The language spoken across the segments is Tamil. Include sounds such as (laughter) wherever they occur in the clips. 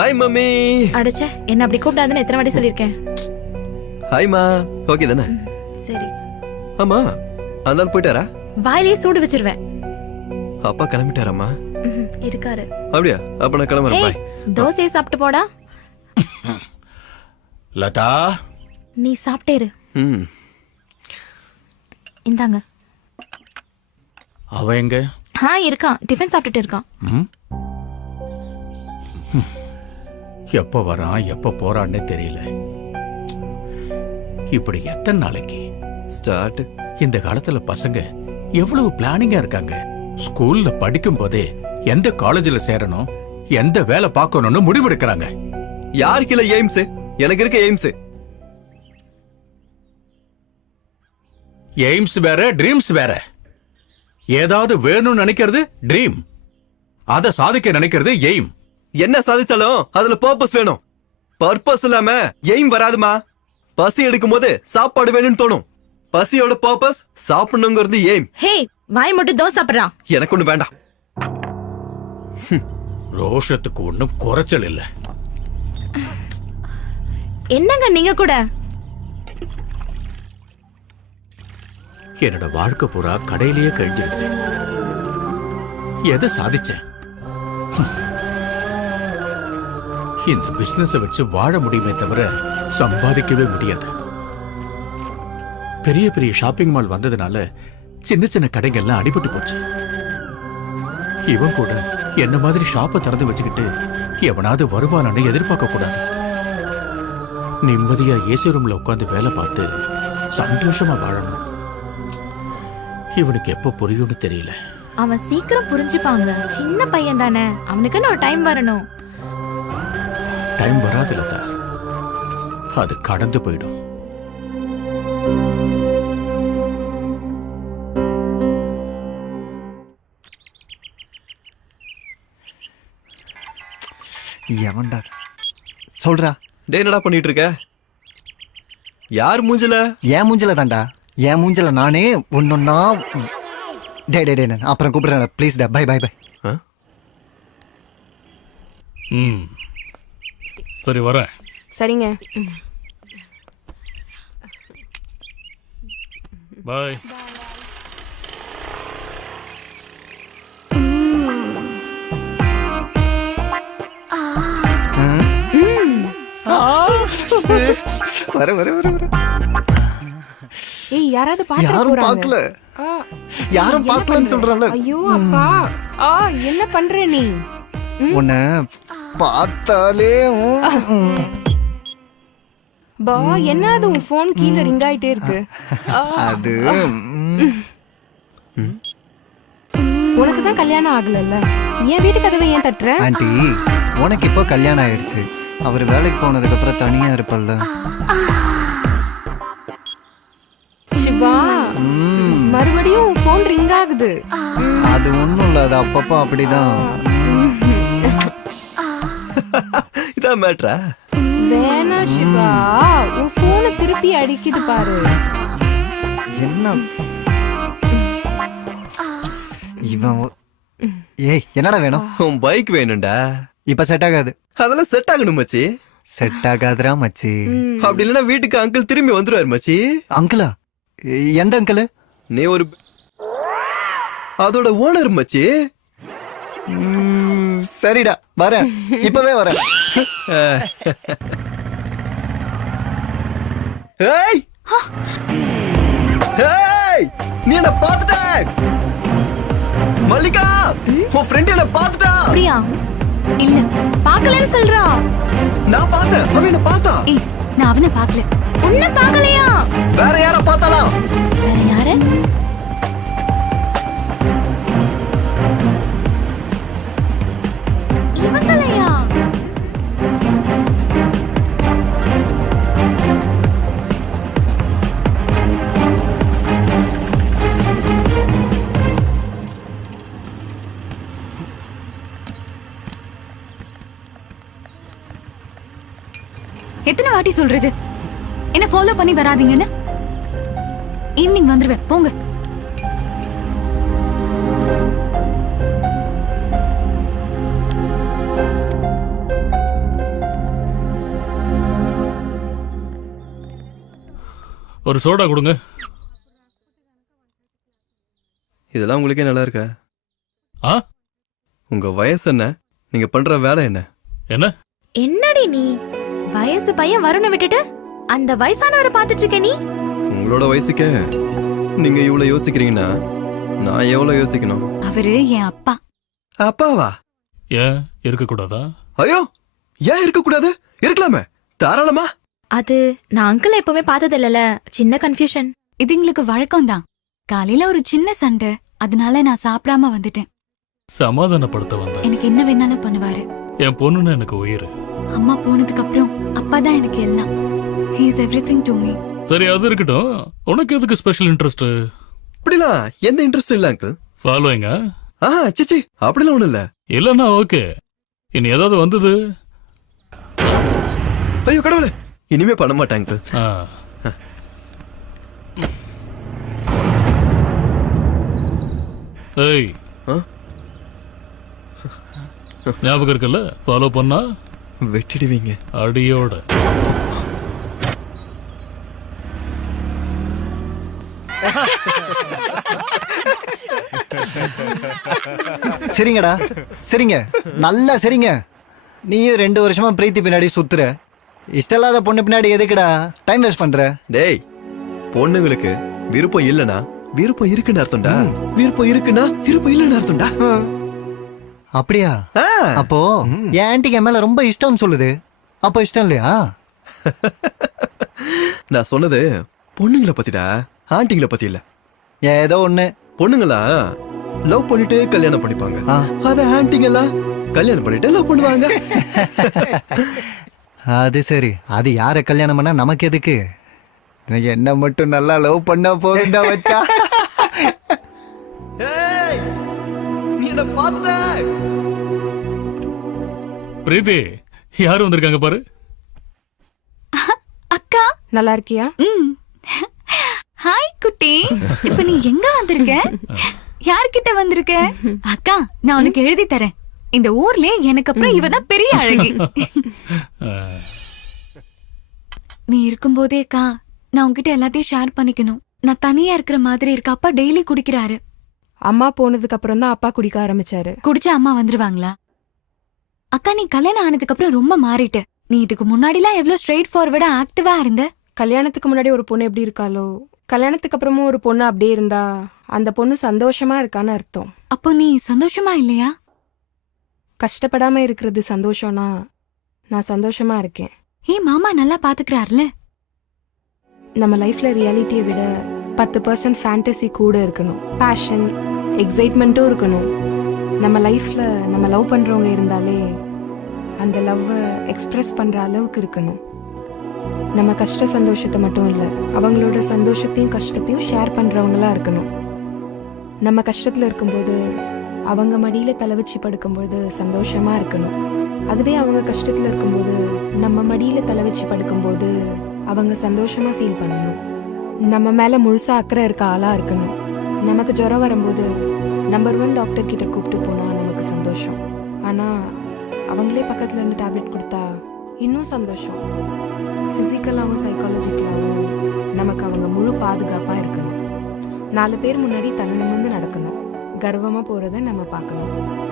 Hi mummy. அடைச்சே என்ன அப்படி கூப்பிடாதுன்னு எத்தனை வாட்டி சொல்லியிருக்கேன். ஹாய்மா ஓகே தானே? சரி. ஆமா அந்த ஆள் போயிட்டாரா? வாயிலே சூடு வச்சிருவேன். அப்பா கிளம்பிட்டாராம்மா. ம்ஹும், இருக்காரு. அப்படியா? அப்ப நான் கிளம்புறேன் பாய் தோசையை சாப்பிட்டு போடா. லதா? நீ சாப்பிட்டேரு ம். இந்தாங்க. அவ எங்க? ஆ இருக்கான். டிஃபன் சாப்பிட்டுட்டு இருக்கான். ம்? எப்ப வரான் எப்ப போறான்னே தெரியல. இப்படி எத்தனை நாளைக்கு? ஸ்டார்ட் இந்த காலத்துல பசங்க எவ்வளவு பிளானிங்கா இருக்காங்க. ஸ்கூல்ல படிக்கும் போதே எந்த காலேஜ்ல சேரணும் எந்த வேலை பார்க்கணும்னு முடிவெடுக்கிறாங்க. யாருக்கு இல்ல எய்ம்ஸ் எனக்கு இருக்க எய்ம்ஸ் எய்ம்ஸ் வேற ட்ரீம்ஸ் வேற. ஏதாவது வேணும்னு நினைக்கிறது ட்ரீம் அத சாதிக்க நினைக்கிறது எய்ம் என்ன சாதிச்சாலும் அதுல பர்பஸ் வேணும். பர்பஸ் இல்லாம எய்ம் வராதுமா? பசி எடுக்கும் போது சாப்பாடு வேணும்னு தோணும். பசியோட பர்பஸ் சாப்பிடணுங்கிறது எய்ம் ஹே வாய் மட்டும் தோசை சாப்பிட்றான் எனக்கு ஒண்ணு வேண்டாம். (laughs) ரோஷத்துக்கு ஒண்ணும் குறைச்சல் இல்ல. என்னங்க நீங்க கூட? என்னோட வாழ்க்கை பூரா கடையிலேயே கழிஞ்சிருச்சு. எதை சாதிச்சேன். இந்த பிசினஸ் வச்சு வாழ முடியுமே தவிர சம்பாதிக்கவே முடியாது. பெரிய பெரிய ஷாப்பிங் மால் வந்ததுனால சின்ன சின்ன கடைகள்லாம் அடிபட்டு போச்சு. இவன் கூட என்ன மாதிரி ஷாப்பை திறந்து வச்சுக்கிட்டு எவனாவது வருவானு எதிர்பார்க்க கூடாது. நிம்மதியா ஏசி ரூம்ல உட்காந்து வேலை பார்த்து சந்தோஷமா வாழணும். இவனுக்கு எப்ப புரியும்னு தெரியல. அவன் சீக்கிரம் புரிஞ்சுப்பாங்க. சின்ன பையன் தானே. அவனுக்குன்னு ஒரு டைம் வரணும். டைம் வராது லதா அது கடந்து போயிடும். எவன்டா? சொல்றா. டேய் என்னடா பண்ணிட்டு இருக்க யார் மூஞ்சில? என் மூஞ்சில தான்டா. என் மூஞ்சில நானே ஒன்னொன்னா டே டே டே நான் அப்புறம் கூப்பிடுறேன் ப்ளீஸ் டா பை பை பை ஆ? ம். சரி வரேன். சரிங்க. பாய். வர வர வர வர ஏய் யாராவது பாத்து யாரும் பார்க்கல. ஆ, யாரும் பார்க்கலன்னு? சொல்றேன்ல ஐயோ அப்பா. ஆ என்ன பண்ற நீ? உன்னை பார்த்தாலே. பா என்ன அது உன் போன் கீழ ரிங் ஆயிட்டே இருக்கு? அது. உனக்கு தான் கல்யாணம் ஆகலல்ல? என் வீட்டு கதவை ஏன் தட்டுற? ஆண்டி உனக்கு இப்போ கல்யாணம் ஆயிருச்சு. அவர் வேலைக்கு போனதுக்கு அப்புறம் தனியா இருப்பல்ல. சிவா. மறுபடியும் உன் போன் ரிங் ஆகுது. அது ஒண்ணும் இல்ல அது அப்பப்போ அப்படிதான். இதான் மேட்ரா வேணா சிவா உன் போனை திருப்பி அடிக்குது பாரு. என்ன? இவன் ஏய் என்னடா வேணும்? உன் பைக் வேணும்டா. இப்ப செட் ஆகாது. அதெல்லாம் செட் ஆகணும் மச்சி. செட் ஆகாதுடா மச்சி. அப்படி இல்லைன்னா வீட்டுக்கு அங்கிள் திரும்பி வந்துருவாரு மச்சி. அங்கிளா எந்த அங்கிள் நீ ஒரு அதோட ஓனர் மச்சி. சரிடா வரேன். இப்பவே வரேன். (laughs) ஏய்! ஏய்! நீ என்ன பார்த்துட்ட! மல்லிகா! உன் ஃப்ரெண்ட் என்ன பார்த்துட்டா! அப்படியா? இல்ல பார்க்கலன்னு சொல்றான் நான் பார்த்தேன். அவன் என்ன பார்த்தா. நான் அவனை பார்க்கல. உன்னை பார்க்கலையா? வேற யார பார்த்தாலாம். வாட்டி சொல்றது? என்ன ஃபாலோ பண்ணி வராதீங்கன்னு? ஈவினிங் வந்துருவேன். போங்க. ஒரு சோடா கொடுங்க. இதெல்லாம் உங்களுக்கே நல்லா இருக்கா? ஆ? உங்க வயசு என்ன? நீங்க பண்ற வேலை என்ன? என்ன? என்னடி நீ? வயசு பையன் வருண விட்டுட்டு அந்த வயசானவரை பாத்துட்டு இருக்க நீ? உங்களோட வயசுக்கே நீங்க இவ்வளவு யோசிக்கிறீங்கன்னா நான் எவ்வளவு யோசிக்கணும்? அவரு என் அப்பா. அப்பாவா? ஏன் இருக்கக்கூடாதா? ஐயோ ஏன் இருக்க கூடாது இருக்கலாமே. தாராளமா? அது நான் அங்கிள் எப்பவுமே பார்த்தது இல்லல சின்ன கன்ஃபியூஷன் இது எங்களுக்கு வழக்கம்தான். காலையில ஒரு சின்ன சண்டை. அதனால நான் சாப்பிடாம வந்துட்டேன். சமாதானப்படுத்த வந்தேன். எனக்கு என்ன வேணாலும் பண்ணுவாரு. என் பொண்ணுன்னு எனக்கு உயிர். அம்மா போனதுக்கு அப்புறம் அப்பா தான் எனக்கு எல்லாம். He is everything to me சரி அது இருக்கட்டும். உனக்கு எதுக்கு ஸ்பெஷல் இன்ட்ரெஸ்ட் அப்படிலாம் எந்த இன்ட்ரெஸ்ட் இல்ல அங்கிள் ஃபாலோயிங்க ஆ சிச்சி அப்படிலாம் ஒண்ணும் இல்ல. இல்லைன்னா ஓகே இனி ஏதாவது வந்தது? ஐயோ கடவுளே. இனிமே பண்ண மாட்டேன் அங்கிள் ஆ. ஏய். ஆ? ஞாபகம் இருக்குல்ல? ஃபாலோ பண்ணா? வெட்டிடுவீங்க. அடியோட. சரிங்கடா. சரிங்க. நல்லா சரிங்க. நீயும் ரெண்டு வருஷமா பிரீத்தி பின்னாடி சுத்துற. இஷ்டம் இல்லாத பொண்ணு பின்னாடி எதுக்குடா? டைம் வேஸ்ட் பண்ற. டேய் பொண்ணுங்களுக்கு விருப்பம் இல்லனா விருப்பம் இருக்குன்னு அர்த்தம்டா. விருப்பம் இருக்குன்னா விருப்பம் இல்லன்னு அர்த்தம்டா. அப்படியா? ஆ. அப்போ என் ஆன்ட்டிக்கு என் மேல ரொம்ப இஷ்டம்னு சொல்லுது. அப்போ இஷ்டம் இல்லையா? (laughs) நான் சொன்னது பொண்ணுங்களை பத்திடா? ஆண்டிங்களை பத்தி இல்ல. ஏதோ ஒண்ணு. பொண்ணுங்களா? லவ் பண்ணிட்டு கல்யாணம் பண்ணிப்பாங்க. ஆ. அத ஆண்டிங்களா? கல்யாணம் பண்ணிட்டு லவ் பண்ணுவாங்க. (laughs) அது சரி. அது யார கல்யாணம் பண்ணா நமக்கு எதுக்கு? எனக்கு என்ன மட்டும் நல்லா லவ் பண்ண போகுண்டா வச்சா (laughs) என்ன பாத்துட்ட பிரீத்தி யார் வந்திருக்காங்க பாரு? அக்கா. நல்லா இருக்கியா? ம். ஹாய் குட்டி. இப்ப நீ எங்க வந்திருக்க? யார்கிட்ட வந்திருக்க? அக்கா நான் உனக்கு எழுதி தரேன். இந்த ஊர்ல எனக்கு அப்புறம் இவ தான் பெரிய அழகி. நீ இருக்கும்போதே அக்கா நான் உன்கிட்ட எல்லாத்தையும் ஷேர் பண்ணிக்கணும். நான் தனியா இருக்கிற மாதிரி இருக்க. அப்பா டெய்லி குடிக்கிறாரு. அம்மா போனதுக்கு அப்புறம் தான் அப்பா குடிக்க ஆரம்பிச்சாரு. குடிச்சா அம்மா வந்துருவாங்களா? அக்கா நீ கல்யாணம் ஆனதுக்கு அப்புறம் ரொம்ப மாறிட்ட. நீ இதுக்கு முன்னாடிலாம் எவ்வளவு ஸ்ட்ரெயிட் ஃபார்வர்டா ஆக்டிவா இருந்த? கல்யாணத்துக்கு முன்னாடி ஒரு பொண்ணு எப்படி இருக்காளோ? கல்யாணத்துக்கு அப்புறமும் ஒரு பொண்ணு அப்படியே இருந்தா அந்த பொண்ணு சந்தோஷமா இருக்கான்னு அர்த்தம். அப்போ நீ சந்தோஷமா இல்லையா? கஷ்டப்படாம இருக்கிறது சந்தோஷம்னா நான் சந்தோஷமா இருக்கேன். ஏ மாமா நல்லா பாத்துக்கிறாருல? நம்ம லைஃப்ல ரியாலிட்டியை விட பத்து பர்சன்ட் ஃபேண்டசி கூட இருக்கணும். பேஷன் எக்ஸைட்மெண்ட்டும் இருக்கணும். நம்ம லைஃப்பில் நம்ம லவ் பண்ணுறவங்க இருந்தாலே அந்த லவ்வை எக்ஸ்ப்ரெஸ் பண்ணுற அளவுக்கு இருக்கணும். நம்ம கஷ்ட சந்தோஷத்தை மட்டும் இல்லை அவங்களோட சந்தோஷத்தையும் கஷ்டத்தையும் ஷேர் பண்ணுறவங்களாக இருக்கணும். நம்ம கஷ்டத்தில் இருக்கும்போது அவங்க மடியில் தலை வச்சு படுக்கும்போது சந்தோஷமாக இருக்கணும். அதுவே அவங்க கஷ்டத்தில் இருக்கும்போது நம்ம மடியில் தலை வச்சு படுக்கும்போது அவங்க சந்தோஷமாக ஃபீல் பண்ணணும். நம்ம மேலே முழுசாக அக்கறை இருக்க ஆளாக இருக்கணும். நமக்கு ஜுரம் வரும்போது நம்பர் ஒன் டாக்டர் கிட்ட கூப்பிட்டு போனால் நமக்கு சந்தோஷம். ஆனால் அவங்களே பக்கத்தில் இருந்து டேப்லெட் கொடுத்தா இன்னும் சந்தோஷம். ஃபிசிக்கலாகவும் சைக்காலஜிக்கலாகவும் நமக்கு அவங்க முழு பாதுகாப்பாக இருக்கணும். நாலு பேர் முன்னாடி தலை நடக்கணும். கர்வமாக போகிறத நம்ம பார்க்கணும்.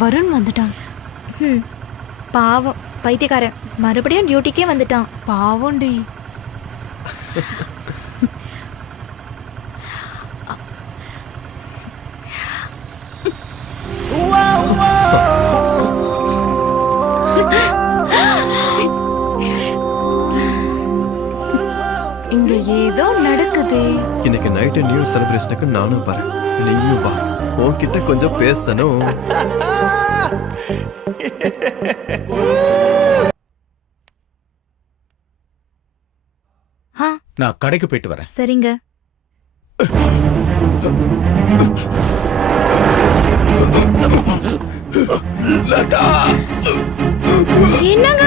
வருண் வந்துட்டான். ஹம், பாவம். பைத்தியக்காரன். மறுபடியும் டியூட்டிக்கே வந்துட்டான். பாவம்டி இங்க ஏதோ நடக்குதே. இன்னைக்கு நைட்டு நியூ இயர் செலிப்ரேஷனுக்கு நானும் வரேன். நீயும் வா. உன்கிட்ட கொஞ்சம் பேசணும். நான் கடைக்கு போயிட்டு வரேன். சரிங்க. என்னங்க?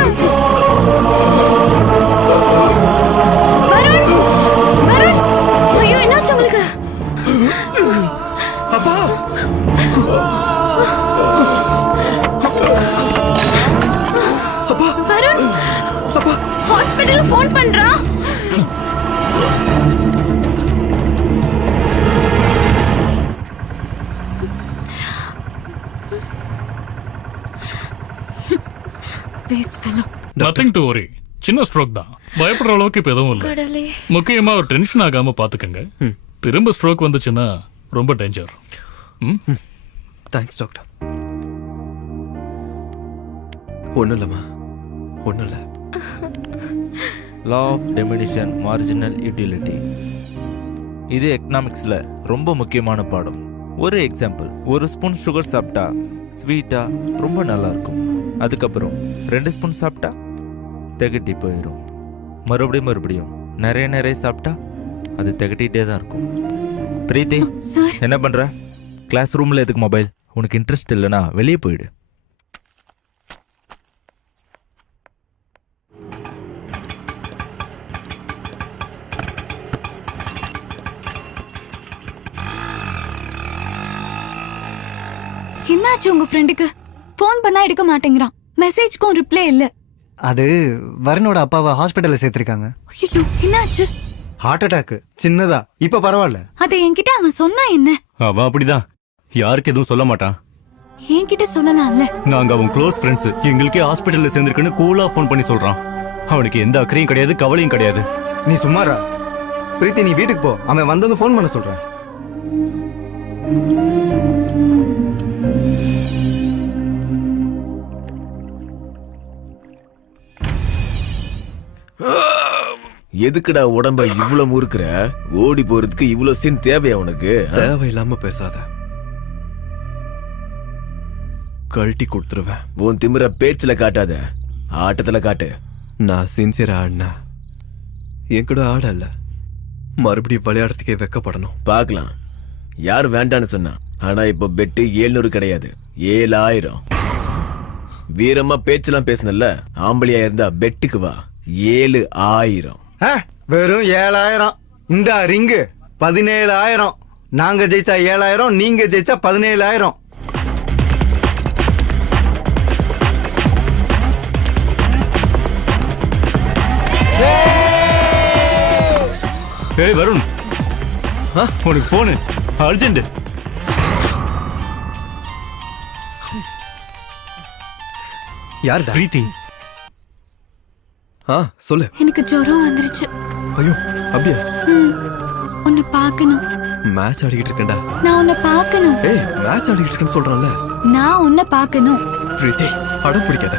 Nothing to worry. சின்ன ஸ்ட்ரோக் தான். பயப்படுற அளவுக்கு இப்ப எதுவும் இல்ல. கடவுளே. முக்கியமா ஒரு டென்ஷன் ஆகாம பாத்துக்கங்க. திரும்ப ஸ்ட்ரோக் வந்துச்சுன்னா ரொம்ப டேஞ்சர் தேங்க்ஸ் டாக்டர் ஒன்றும் இல்லைம்மா. ஒன்றும் இல்லை. Law of diminishing marginal utility இது எக்கனாமிக்ஸில் ரொம்ப முக்கியமான பாடம். ஒரு எக்ஸாம்பிள் ஒரு ஸ்பூன் சுகர் சாப்பிட்டா ஸ்வீட்டாக ரொம்ப நல்லா இருக்கும். அதுக்கப்புறம் ரெண்டு ஸ்பூன் சாப்பிட்டா திகட்டி போயிடும் மறுபடியும் மறுபடியும் நிறைய நிறைய சாப்பிட்டா அது திகட்டிகிட்டே தான் இருக்கும். பிரீத்தி என்ன பண்ணுற கிளாஸ் ரூமில் எதுக்கு மொபைல் உனக்கு இன்ட்ரெஸ்ட் இல்லைனா வெளியே போயிடு. என்னாச்சு உங்க ஃப்ரெண்டுக்கு ஃபோன் பண்ணா எடுக்க மாட்டேங்கிறான். மெசேஜ்க்கும் ரிப்ளை இல்ல. அது வருணோட அப்பாவை ஹாஸ்பிட்டலில் சேர்த்துருக்காங்க. ஐயோ என்னாச்சு? ஹார்ட் அட்டாக் சின்னதா இப்ப பரவாயில்ல. அதை என்கிட்ட அவன் சொன்னா என்ன? அவன் அப்படிதான். யாருக்கு எதுவும் சொல்ல மாட்டான். என்கிட்ட சொல்லலாம்ல. நாங்க அவன் க்ளோஸ் ஃப்ரெண்ட்ஸ் எங்களுக்கே ஹாஸ்பிட்டல்ல சேர்ந்திருக்குன்னு கூலா ஃபோன் பண்ணி சொல்றான். அவனுக்கு எந்த அக்கறையும் கிடையாது கவலையும் கிடையாது. நீ சும்மாரா? பிரீத்தி நீ வீட்டுக்கு போ. அவன் வந்ததும் ஃபோன் பண்ண சொல்றேன். எதுக்குடா உடம்ப இவ்வளவு முறுக்குற? ஓடி போறதுக்கு இவ்வளவு சீன் தேவையா உனக்கு தேவையில்லாம பேசாத. கழட்டி கொடுத்துருவேன். உன் திமிர பேச்சுல காட்டாத. ஆட்டத்துல காட்டு. நான் சின்சியரா ஆடினா என் கூட ஆடல மறுபடியும் விளையாடுறதுக்கே வெக்கப்படணும். பார்க்கலாம் யார் வேண்டான்னு சொன்னா ஆனா இப்போ பெட்டு ஏழ்நூறு கிடையாது. ஏழாயிரம். வீரமா பேச்செல்லாம் பேசுனல்ல ஆம்பளையா இருந்தா பெட்டுக்கு வா. ஏழு ஆயிரம். வெறும் ஏழாயிரம். இந்த ரிங்கு பதினேழாயிரம். நாங்க ஜெயிச்சா ஏழாயிரம் நீங்க ஜெயிச்சா பதினேழாயிரம். ஏய் வருண். உனக்கு போனு அர்ஜென்ட். யாருடா? பிரீத்தி. ஆ சொல்லு. எனக்கு ஜுரம் வந்துருச்சு. ஐயோ அப்படியா? உன்னை பார்க்கணும். மேட்ச் ஆடிக்கிட்டு இருக்கேன்டா. நான் உன்னை பார்க்கணும். ஏய் மேட்ச் ஆடிக்கிட்டு இருக்கேன்னு சொல்றான்ல. நான் உன்னை பார்க்கணும். பிரீத்தி அடம் பிடிக்காத.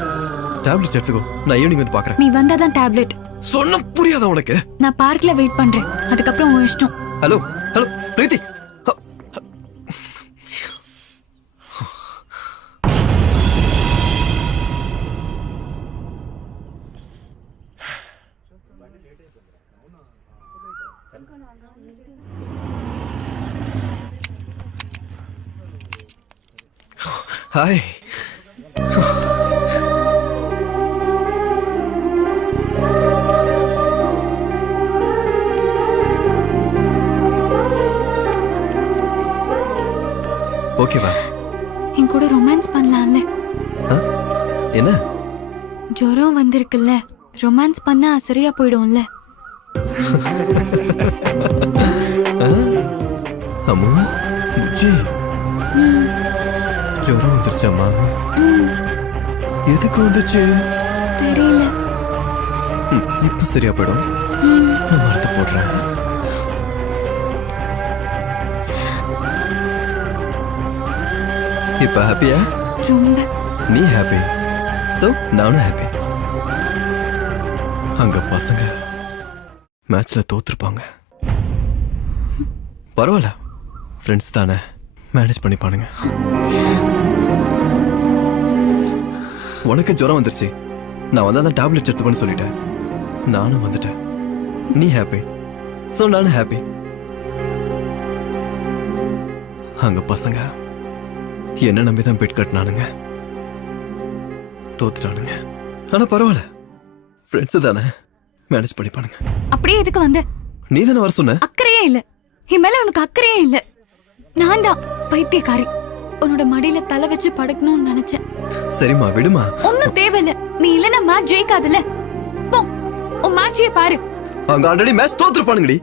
டேப்லெட் எடுத்துக்கோ. நான் ஈவினிங் வந்து பாக்குறேன். நீ வந்தாதான் டேப்லெட் சொன்ன புரியாதா உனக்கு? நான் பார்க்ல வெயிட் பண்றேன். அதுக்கப்புறம் உன் இஷ்டம். Hello hello Preethi. ஹாய். ஓகேவா என் கூட ரொமான்ஸ் பண்ணலாம்ல. என்ன? ஜுரம் வந்திருக்குல்ல. ரொமான்ஸ் பண்ணா சரியா போயிடும்ல. ஜுரம் வந்துருச்சாம்மா? எதுக்கு வந்துச்சு? தெரியல. இப்ப சரியா போயிடும். நான் மரத்தை போடுறேன். இப்ப ஹாப்பியா ரொம்ப. நீ ஹாப்பி சோ நானும் ஹாப்பி அங்க பசங்க மேட்ச்ல தோத்துருப்பாங்க. பரவாயில்ல. ஃப்ரெண்ட்ஸ் தானே. மேனேஜ் பண்ணிப்பானுங்க. உனக்கு ஜுரம் வந்துருச்சு. நான் வந்தா தான் டேப்லெட் எடுத்துப்பேன்னு சொல்லிட்டேன். நானும் வந்துட்டேன். நீ ஹாப்பி சோ நானும் ஹாப்பி அங்க பசங்க என்ன நம்பி தான் பெட் கட்டினானுங்க. தோத்துட்டானுங்க. ஆனா பரவாயில்ல. ஃப்ரெண்ட்ஸ் தானே. மேனேஜ் பண்ணிப்பானுங்க அப்படியே எதுக்கு வந்த? நீ தானே வர சொன்ன? அக்கறையே இல்ல. என் மேல உனக்கு அக்கறையே இல்ல. நான் தான் பைத்தியக்காரி. உன்னோட மடியில தலை வச்சு படுக்கணும்னு நினைச்சேன் சரிம்மா விடுமா ஒன்னும் தேவையில்ல நீ இல்லனா மேட்ச் ஜெயிக்காதுல்ல போ உன் மேட்சையே பாரு அவங்க ஆல்ரெடி மேட்ச் தோத்துருப்பானுங்கடி